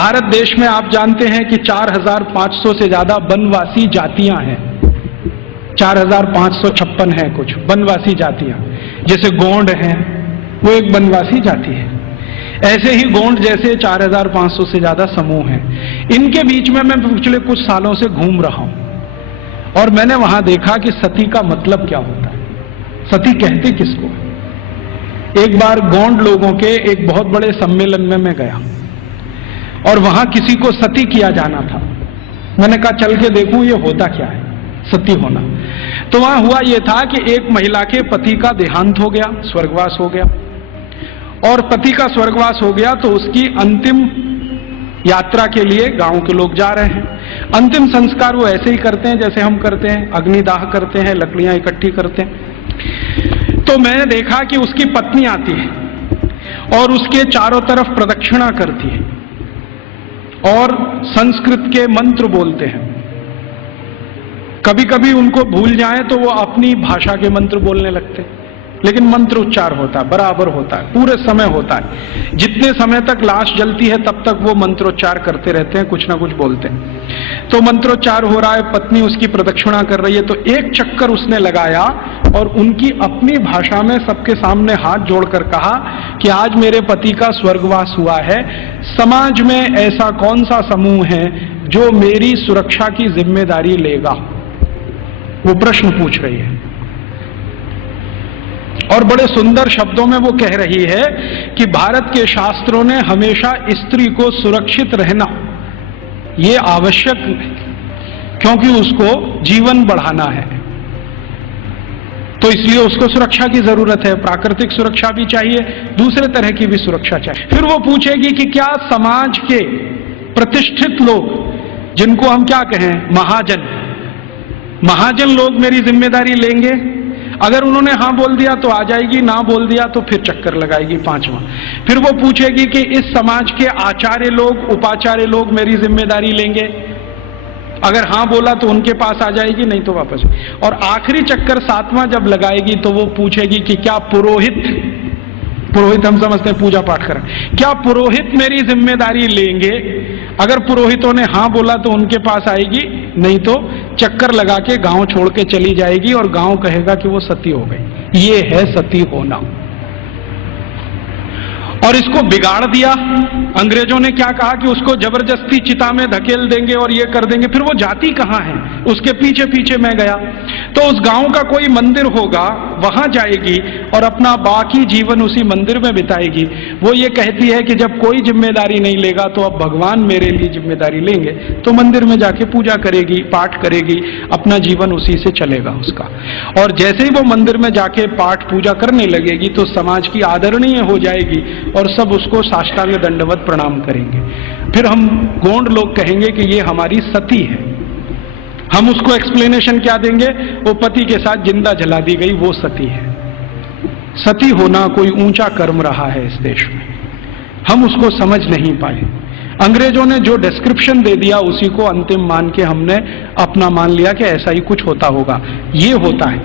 भारत देश में आप जानते हैं कि 4500 से ज्यादा वनवासी जातियां हैं। 4556 हैं कुछ वनवासी जातियां। जैसे गोंड हैं, वो एक वनवासी जाति है। ऐसे ही गोंड जैसे 4500 से ज्यादा समूह हैं। इनके बीच में मैं पिछले कुछ सालों से घूम रहा हूं और मैंने वहां देखा कि सती का मतलब क्या होता है, सती कहते किसको। एक बार गोंड लोगों के एक बहुत बड़े सम्मेलन में मैं गया और वहां किसी को सती किया जाना था। मैंने कहा चल के देखूं ये होता क्या है सती होना। तो वहां हुआ ये था कि एक महिला के पति का देहांत हो गया, स्वर्गवास हो गया, और पति का स्वर्गवास हो गया तो उसकी अंतिम यात्रा के लिए गांव के लोग जा रहे हैं। अंतिम संस्कार वो ऐसे ही करते हैं जैसे हम करते हैं, अग्निदाह करते हैं, लकड़ियां इकट्ठी करते हैं। तो मैंने देखा कि उसकी पत्नी आती है और उसके चारों तरफ प्रदक्षिणा करती है और संस्कृत के मंत्र बोलते हैं। कभी कभी उनको भूल जाएं तो वो अपनी भाषा के मंत्र बोलने लगते हैं, लेकिन मंत्र उच्चार होता है, बराबर होता है, पूरे समय होता है। जितने समय तक लाश जलती है तब तक वो मंत्रोच्चार करते रहते हैं, कुछ ना कुछ बोलते हैं। तो मंत्रोच्चार हो रहा है, पत्नी उसकी प्रदक्षिणा कर रही है, तो एक चक्कर उसने लगाया और उनकी अपनी भाषा में सबके सामने हाथ जोड़कर कहा कि आज मेरे पति का स्वर्गवास हुआ है, समाज में ऐसा कौन सा समूह है जो मेरी सुरक्षा की जिम्मेदारी लेगा। वो प्रश्न पूछ रही है और बड़े सुंदर शब्दों में वो कह रही है कि भारत के शास्त्रों ने हमेशा स्त्री को सुरक्षित रहना ये आवश्यक है क्योंकि उसको जीवन बढ़ाना है, तो इसलिए उसको सुरक्षा की जरूरत है। प्राकृतिक सुरक्षा भी चाहिए, दूसरे तरह की भी सुरक्षा चाहिए। फिर वो पूछेगी कि क्या समाज के प्रतिष्ठित लोग, जिनको हम क्या कहें महाजन लोग मेरी जिम्मेदारी लेंगे? अगर उन्होंने हाँ बोल दिया तो आ जाएगी, ना बोल दिया तो फिर चक्कर लगाएगी पांचवा। फिर वो पूछेगी कि इस समाज के आचार्य लोग, उपाचार्य लोग मेरी जिम्मेदारी लेंगे? अगर हाँ बोला तो उनके पास आ जाएगी, नहीं तो वापस। और आखिरी चक्कर सातवां जब लगाएगी तो वो पूछेगी कि क्या पुरोहित हम समझते हैं पूजा पाठ करें, क्या पुरोहित मेरी जिम्मेदारी लेंगे? अगर पुरोहितों ने हाँ बोला तो उनके पास आएगी, नहीं तो चक्कर लगा के गांव छोड़ के चली जाएगी और गांव कहेगा कि वो सती हो गई। ये है सती होना। और इसको बिगाड़ दिया अंग्रेजों ने। क्या कहा कि उसको जबरदस्ती चिता में धकेल देंगे और ये कर देंगे। फिर वो जाती कहां है, उसके पीछे पीछे मैं गया तो उस गांव का कोई मंदिर होगा, वहां जाएगी और अपना बाकी जीवन उसी मंदिर में बिताएगी। वो ये कहती है कि जब कोई जिम्मेदारी नहीं लेगा तो अब भगवान मेरे लिए जिम्मेदारी लेंगे, तो मंदिर में जाके पूजा करेगी, पाठ करेगी, अपना जीवन उसी से चलेगा उसका। और जैसे ही वो मंदिर में जाके पाठ पूजा करने लगेगी तो समाज की आदरणीय हो जाएगी और सब उसको साष्टांग दंडवत प्रणाम करेंगे। फिर हम गोंड लोग कहेंगे कि ये हमारी सती है। हम उसको एक्सप्लेनेशन क्या देंगे? वो पति के साथ जिंदा जला दी गई, वो सती है। सती होना कोई ऊंचा कर्म रहा है इस देश में, हम उसको समझ नहीं पाए। अंग्रेजों ने जो डिस्क्रिप्शन दे दिया उसी को अंतिम मान के हमने अपना मान लिया कि ऐसा ही कुछ होता होगा। ये होता है।